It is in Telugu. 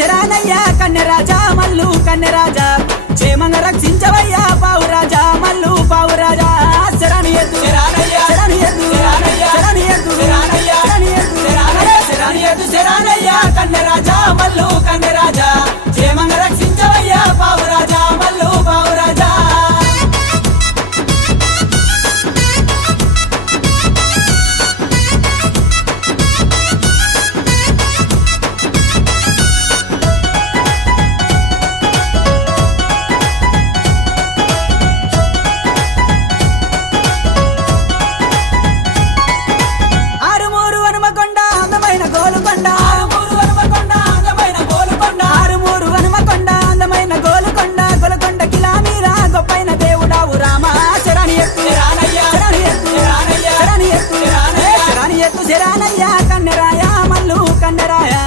శరానయ్యా కన్నెరాజా మల్లు కన్నెరాజా క్షేమంగా రక్షించవయ్యా పావురాజా మల్లు పావురాజా శరణి ఎద్దు శరణి ఎద్దు